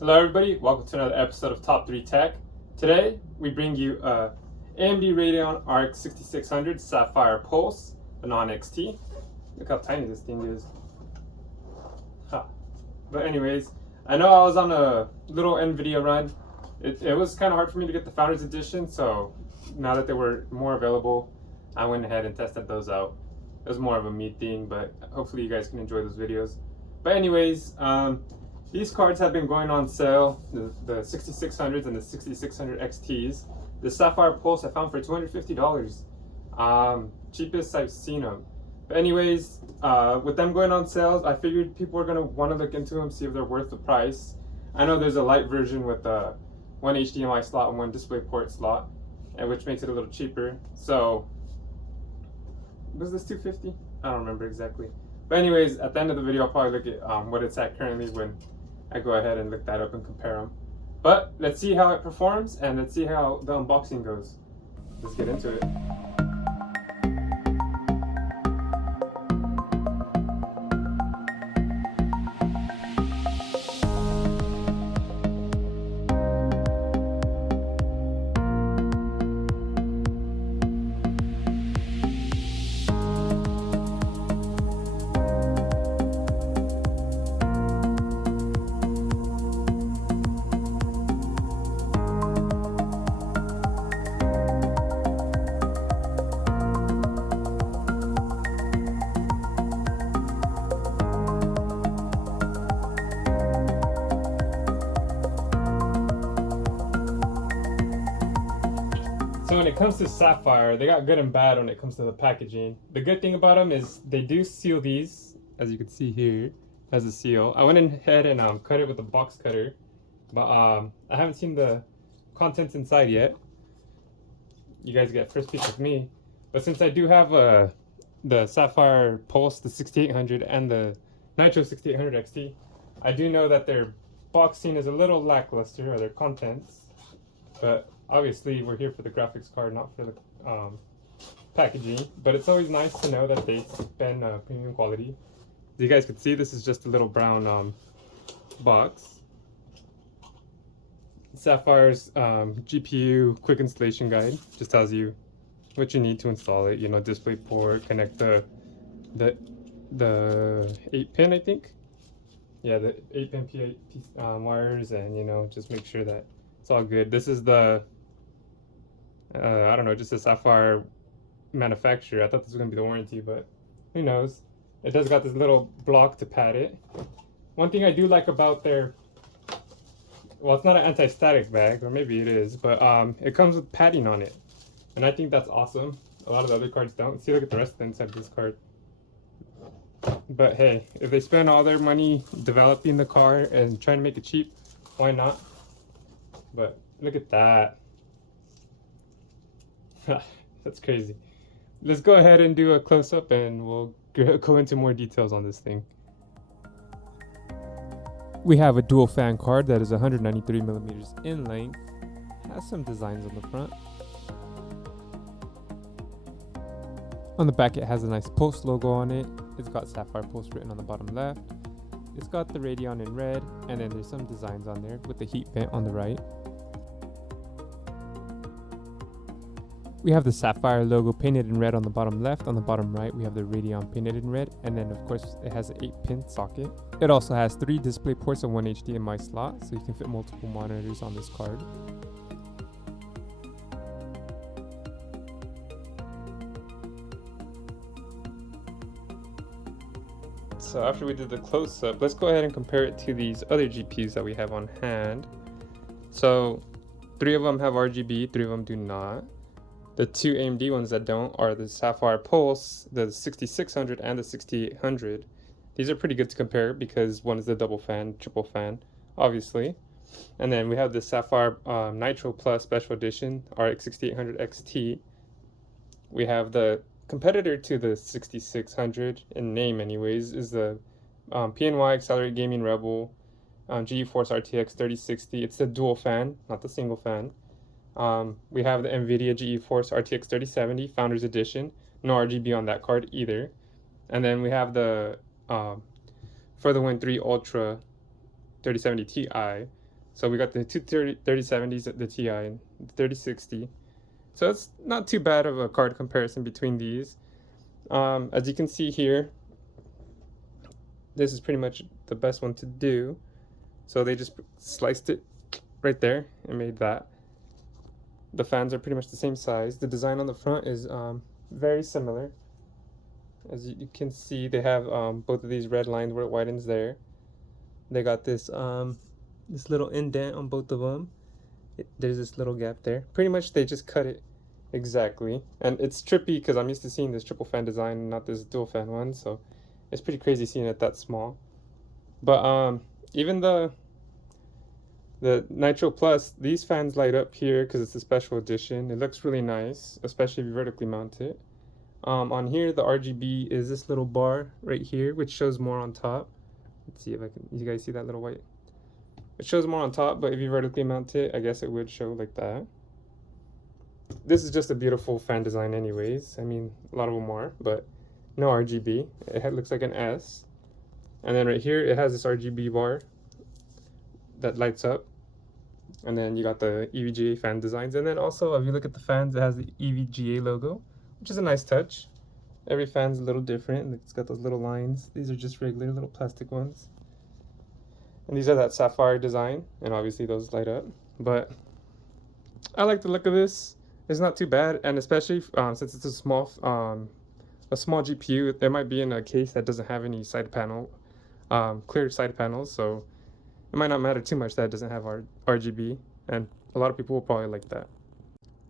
Hello everybody, welcome to another episode of Top3Tech. Today we bring you AMD Radeon RX 6600 Sapphire Pulse, the non-XT. Look how tiny this thing is. Huh. But anyways, I know I was on a little NVIDIA run. It was kind of hard for me to get the Founders Edition, so now that they were more available, I went ahead and tested those out. It was more of a me thing, but hopefully you guys can enjoy those videos. But anyways, these cards have been going on sale, the 6600s and the 6600 XTs. The Sapphire Pulse I found for $250. Cheapest I've seen them. But anyways, with them going on sales, I figured people are going to want to look into them, see if they're worth the price. I know there's a light version with one HDMI slot and one DisplayPort slot, and which makes it a little cheaper. So, was this $250? I don't remember exactly. But anyways, at the end of the video, I'll probably look at what it's at currently when I go ahead and look that up and compare them. But let's see how it performs and let's see how the unboxing goes. Let's get into it. So when it comes to Sapphire, they got good and bad when it comes to the packaging. The good thing about them is they do seal these, as you can see here, has a seal. I went ahead and cut it with a box cutter, but I haven't seen the contents inside yet. You guys get first peek with me. But since I do have the Sapphire Pulse, the 6800, and the Nitro 6800 XT, I do know that their boxing is a little lackluster, or their contents, but obviously we're here for the graphics card, not for the packaging. But it's always nice to know that they spend premium quality. As you guys can see, this is just a little brown box. Sapphire's GPU quick installation guide just tells you what you need to install it. You know, display port, connect the 8-pin, I think. Yeah, the 8-pin wires, and you know, just make sure that it's all good. This is the I don't know, just a Sapphire manufacturer. I thought this was gonna be the warranty, but who knows? It does got this little block to pad it. One thing I do like about their, well, it's not an anti-static bag, or maybe it is, but it comes with padding on it, and I think that's awesome. A lot of the other cards don't. See, look at the rest of the inside of this card. But hey, if they spend all their money developing the card and trying to make it cheap, why not? But look at that. That's crazy. Let's go ahead and do a close-up and we'll go into more details on this thing. We have a dual fan card that is 193 millimeters in length. Has some designs on the front. On the back it has a nice Pulse logo on it. It's got Sapphire Pulse written on the bottom left. It's got the Radeon in red, and then there's some designs on there with the heat vent on the right. We have the Sapphire logo painted in red on the bottom left. On the bottom right, we have the Radeon painted in red, and then of course it has an 8-pin socket. It also has 3 display ports and 1 HDMI slot, so you can fit multiple monitors on this card. So after we did the close-up, let's go ahead and compare it to these other GPUs that we have on hand. So 3 of them have RGB, 3 of them do not. The 2 AMD ones that don't are the Sapphire Pulse, the 6600 and the 6800. These are pretty good to compare because one is the double fan, triple fan, obviously. And then we have the Sapphire Nitro Plus Special Edition, RX 6800 XT. We have the competitor to the 6600, in name anyways, is the PNY Accelerate Gaming Rebel GeForce RTX 3060. It's the dual fan, not the single fan. We have the NVIDIA GeForce RTX 3070 Founders Edition. No RGB on that card either. And then we have the For the Win 3 Ultra 3070 Ti So we got the two 3070s, the Ti, and the 3060. So it's not too bad of a card comparison between these. As you can see here, this is pretty much the best one to do. So they just sliced it right there and made that. The fans are pretty much the same size. The design on the front is very similar. As you can see, they have both of these red lines where it widens there. They got this this little indent on both of them. There's this little gap there. Pretty much they just cut it exactly. And it's trippy because I'm used to seeing this triple fan design and not this dual fan one, so it's pretty crazy seeing it that small. But even the Nitro Plus, these fans light up here because it's a special edition. It looks really nice, especially if you vertically mount it. On here, the RGB is this little bar right here, which shows more on top. Let's see if I can, you guys see that little white? It shows more on top, but if you vertically mount it, I guess it would show like that. This is just a beautiful fan design anyways. I mean, a lot of them are, but no RGB. It looks like an S. And then right here, it has this RGB bar that lights up. And then you got the EVGA fan designs. And then also, if you look at the fans, it has the EVGA logo, which is a nice touch. Every fan's a little different. It's got those little lines. These are just regular little plastic ones. And these are that Sapphire design. And obviously those light up. But I like the look of this. It's not too bad. And especially since it's a small GPU, there might be in a case that doesn't have any side panel, clear side panels. So it might not matter too much that it doesn't have RGB, and a lot of people will probably like that.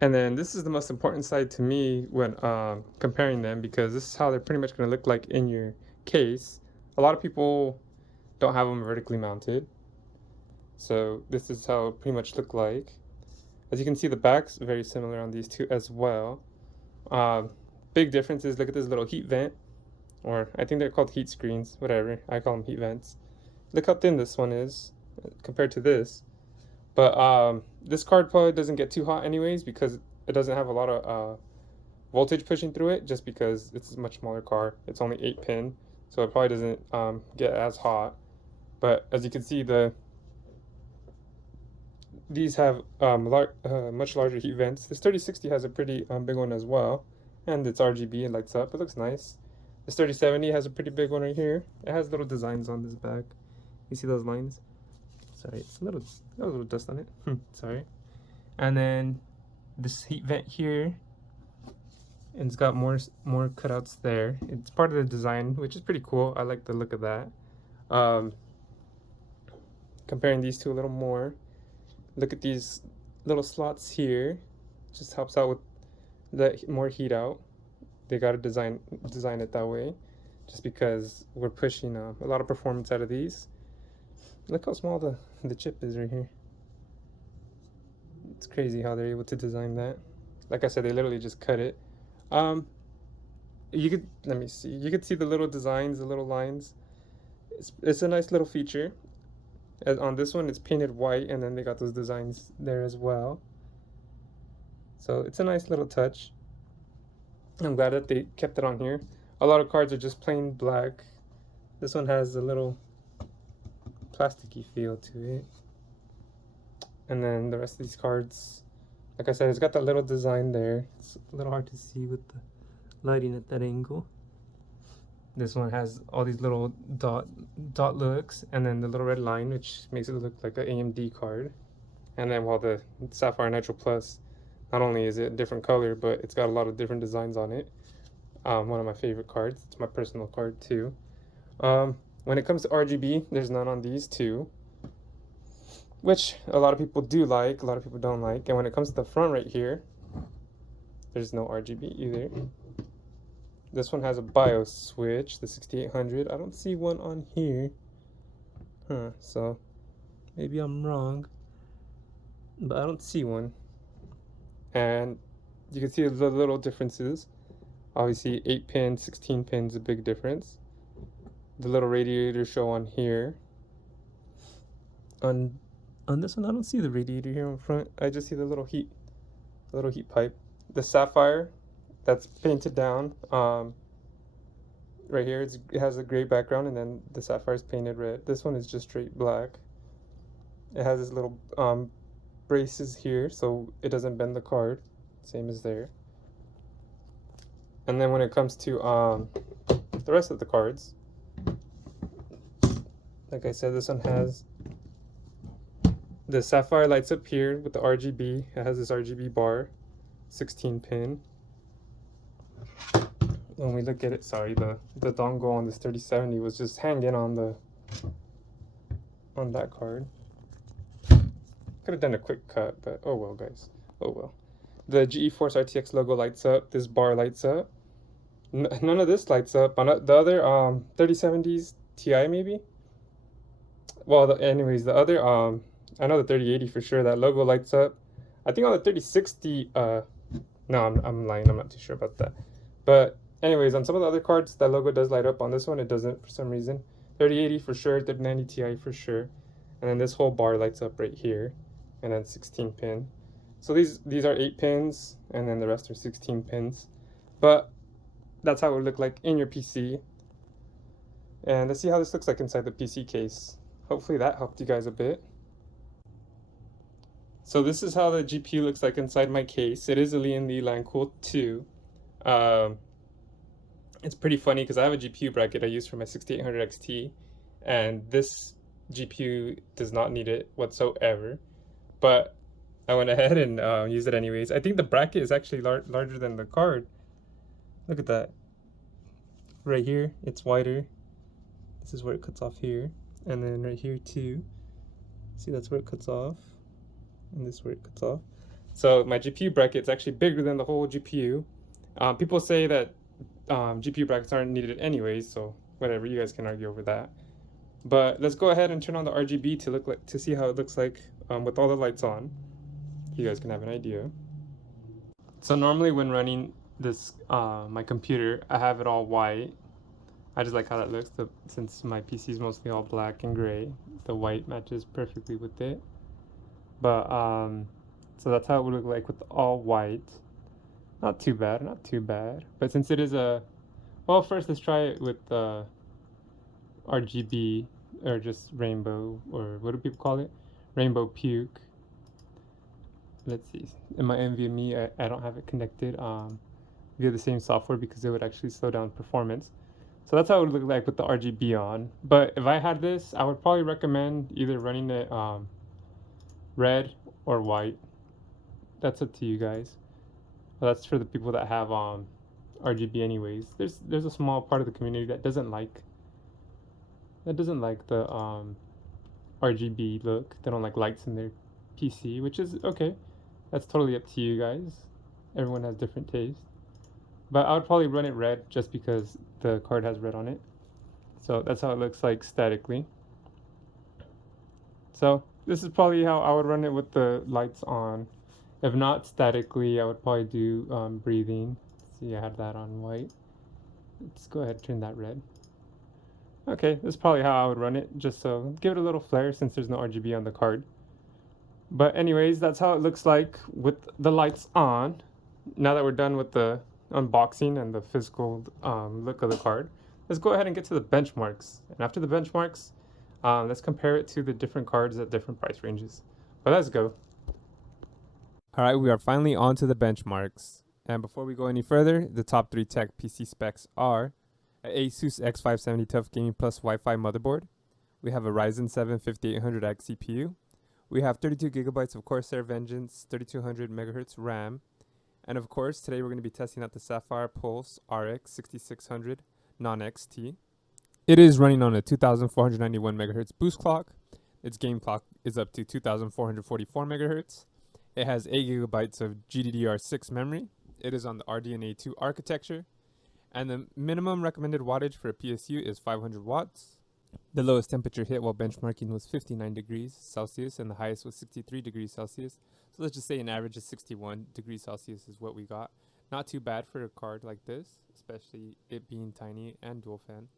And then this is the most important side to me when comparing them, because this is how they're pretty much going to look like in your case. A lot of people don't have them vertically mounted, so this is how it pretty much look like. As you can see, the back's very similar on these two as well. Big difference is, look at this little heat vent, or I think they're called heat screens, whatever. I call them heat vents. Look how thin this one is compared to this. But this card probably doesn't get too hot anyways, because it doesn't have a lot of voltage pushing through it, just because it's a much smaller card. It's only 8 pin, so it probably doesn't get as hot. But as you can see, these have much larger heat vents. This 3060 has a pretty big one as well, and it's RGB and lights up. It looks nice. This 3070 has a pretty big one right here. It has little designs on this back. You see those lines? Sorry, it's got a little dust on it. Sorry. And then this heat vent here, and it's got more cutouts there. It's part of the design, which is pretty cool. I like the look of that. Comparing these two a little more, look at these little slots here. Just helps out with the more heat out. They got to design it that way, just because we're pushing a lot of performance out of these. Look how small the chip is right here. It's crazy how they're able to design that. Like I said, they literally just cut it. You could, let me see. You could see the little designs, the little lines. It's a nice little feature. As on this one, it's painted white, and then they got those designs there as well. So it's a nice little touch. I'm glad that they kept it on here. A lot of cards are just plain black. This one has a little plasticky feel to it. And then the rest of these cards, like I said, it's got that little design there. It's a little hard to see with the lighting at that angle. This one has all these little dot looks, and then the little red line, which makes it look like an AMD card. And then while the Sapphire Nitro Plus, not only is it a different color, but it's got a lot of different designs on it. One of my favorite cards. It's my personal card too. When it comes to RGB, there's none on these two, which a lot of people do like, a lot of people don't like. And when it comes to the front right here, there's no RGB either. This one has a BIOS switch, the 6800. I don't see one on here. So maybe I'm wrong, but I don't see one. And you can see the little differences. Obviously 8 pin, 16 pin is a big difference. The little radiator show on here. On this one, I don't see the radiator here in front. I just see the little heat pipe. The Sapphire, that's painted down. Right here, it has a gray background, and then the Sapphire is painted red. This one is just straight black. It has this little braces here so it doesn't bend the card, same as there. And then when it comes to the rest of the cards, like I said, this one has the Sapphire lights up here with the RGB. It has this RGB bar, 16 pin. When we look at it, sorry, the dongle on this 3070 was just hanging on that card. Could have done a quick cut, but oh well, guys. Oh well. The GeForce RTX logo lights up. This bar lights up. None of this lights up. On the other 3070s Ti maybe. Well, anyways, the other I know the 3080 for sure. That logo lights up. I think on the 3060. No, I'm lying. I'm not too sure about that. But anyways, on some of the other cards, that logo does light up. On this one, it doesn't for some reason. 3080 for sure. 3090 Ti for sure. And then this whole bar lights up right here. And then 16 pin. So these are 8 pins, and then the rest are 16 pins. But that's how it would look like in your PC. And let's see how this looks like inside the PC case. Hopefully that helped you guys a bit. So this is how the GPU looks like inside my case. It is a AMD Radeon 2. It's pretty funny because I have a GPU bracket I use for my 6800 XT, and this GPU does not need it whatsoever. But I went ahead and used it anyways. I think the bracket is actually larger than the card. Look at that. Right here, it's wider. This is where it cuts off here. And then right here too. See, that's where it cuts off. And this is where it cuts off. So my GPU bracket is actually bigger than the whole GPU. People say that GPU brackets aren't needed anyways, so whatever, you guys can argue over that. But let's go ahead and turn on the RGB to see how it looks like with all the lights on. You guys can have an idea. So normally when running this my computer, I have it all white. I just like how that looks. Since my PC is mostly all black and gray, the white matches perfectly with it. But so that's how it would look like with all white. Not too bad, not too bad. But since it is well, first let's try it with RGB, or just rainbow, or what do people call it? Rainbow puke. Let's see. In my NVMe, I don't have it connected via the same software because it would actually slow down performance. So that's how it would look like with the RGB on. But if I had this, I would probably recommend either running it red or white. That's up to you guys. Well, that's for the people that have RGB anyways. There's a small part of the community that doesn't like the RGB look. They don't like lights in their PC, which is okay. That's totally up to you guys. Everyone has different taste. But I would probably run it red just because the card has red on it. So that's how it looks like statically. So this is probably how I would run it with the lights on. If not statically, I would probably do breathing. See, I had that on white. Let's go ahead and turn that red. Okay, this is probably how I would run it, just so give it a little flair since there's no RGB on the card. But anyways, that's how it looks like with the lights on. Now that we're done with the unboxing and the physical look of the card, let's go ahead and get to the benchmarks. And after the benchmarks, let's compare it to the different cards at different price ranges. But let's go. All right, we are finally on to the benchmarks. And before we go any further, the Top3Tech PC specs are an Asus X570 Tough Gaming Plus Wi-Fi motherboard. We have a Ryzen 7 5800X CPU. We have 32 gigabytes of Corsair Vengeance, 3200 megahertz RAM. And of course, today we're going to be testing out the Sapphire Pulse RX 6600 non-XT. It is running on a 2491 megahertz boost clock. Its game clock is up to 2444 megahertz. It has 8 gigabytes of GDDR6 memory. It is on the RDNA 2 architecture. And the minimum recommended wattage for a PSU is 500 watts. The lowest temperature hit while benchmarking was 59 degrees Celsius, and the highest was 63 degrees Celsius. So let's just say an average of 61 degrees Celsius is what we got. Not too bad for a card like this, especially it being tiny and dual fan.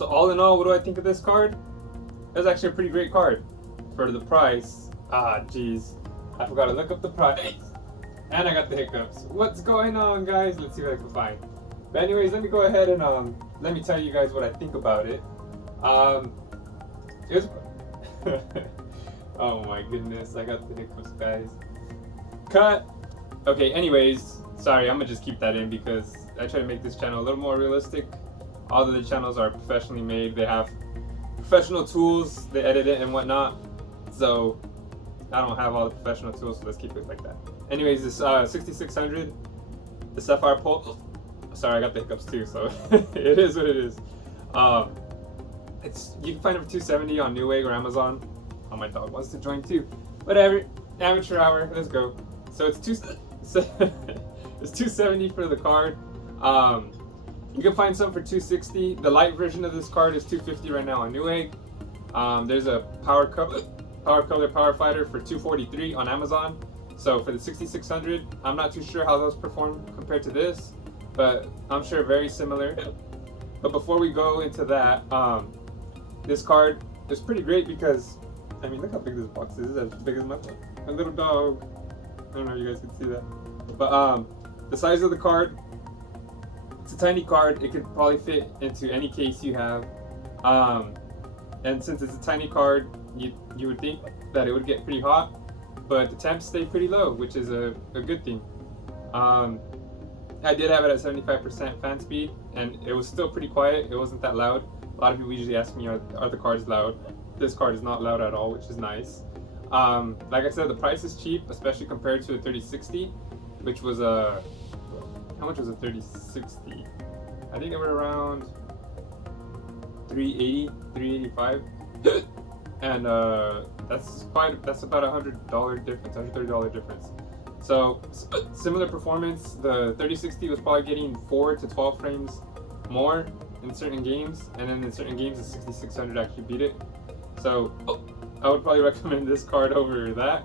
So all in all, what do I think of this card? It's actually a pretty great card for the price. Jeez, I forgot to look up the price, and I got the hiccups. What's going on, guys? Let's see what I can find. But anyways, let me go ahead and let me tell you guys what I think about it. It was oh my goodness, I got the hiccups, guys. Cut. Okay, anyways, sorry, I'm gonna just keep that in because I try to make this channel a little more realistic. All of the channels are professionally made. They have professional tools, they edit it and whatnot. So I don't have all the professional tools, so let's keep it like that. Anyways, this 6600, the Sapphire Pulse. Sorry, I got the hiccups too, so it is what it is. You can find it for $270 on Newegg or Amazon. Oh, my dog wants to join too. Whatever, amateur hour, let's go. So it's $270 for the card. You can find some for $260. The light version of this card is $250 right now on Newegg. There's a Power Color Power Fighter for $243 on Amazon. So for the 6600, I'm not too sure how those perform compared to this, but I'm sure very similar. But before we go into that, this card is pretty great because, I mean, look how big this box is. It's as big as my little dog. I don't know if you guys can see that. But the size of the card, it's a tiny card. It could probably fit into any case you have. And since it's a tiny card, you would think that it would get pretty hot, but the temps stay pretty low, which is a good thing. I did have it at 75% fan speed, and it was still pretty quiet. It wasn't that loud. A lot of people usually ask me, are the cards loud? This card is not loud at all, which is nice. Like I said, the price is cheap, especially compared to the 3060, which was how much was a 3060? I think they were around $380, $385, and that's about $100 difference, $130 difference. So similar performance. The 3060 was probably getting 4 to 12 frames more in certain games, and then in certain games the 6600 actually beat it. So I would probably recommend this card over that.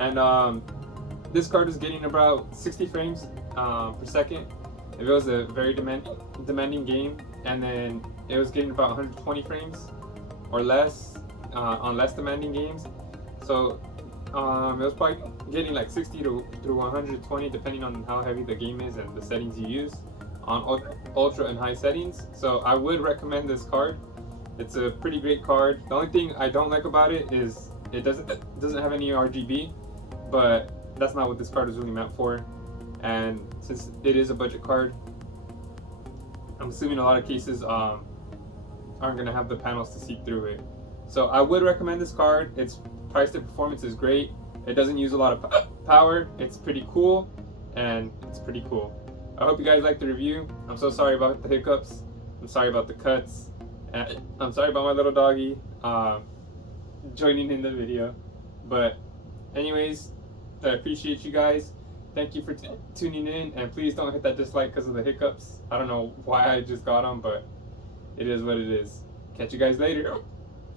And this card is getting about 60 frames per second if it was a very demanding game, and then it was getting about 120 frames or less on less demanding games. So it was probably getting like 60 to 120 depending on how heavy the game is and the settings you use on ultra and high settings. So I would recommend this card. It's a pretty great card. The only thing I don't like about it is it doesn't have any RGB, but that's not what this card is really meant for. And since it is a budget card, I'm assuming a lot of cases aren't gonna have the panels to see through it. So I would recommend this card. Its price to performance is great. It doesn't use a lot of power. It's pretty cool, and it's pretty cool. I hope you guys liked the review. I'm so sorry about the hiccups. I'm sorry about the cuts. And I'm sorry about my little doggy joining in the video. But anyways, I appreciate you guys. Thank you for tuning in, and please don't hit that dislike because of the hiccups. I don't know why I just got them, but it is what it is. Catch you guys later.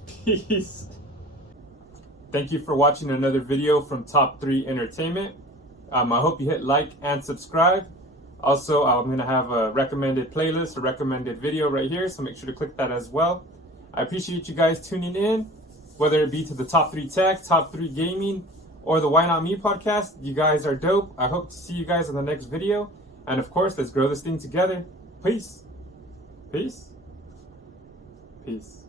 Peace. Thank you for watching another video from Top 3 Entertainment. I hope you hit like and subscribe. Also, I'm going to have a recommended playlist, a recommended video right here, so make sure to click that as well. I appreciate you guys tuning in, whether it be to the Top 3 Tech, Top 3 Gaming, or the Why Not Me podcast. You guys are dope. I hope to see you guys in the next video. And of course, let's grow this thing together. Peace. Peace. Peace.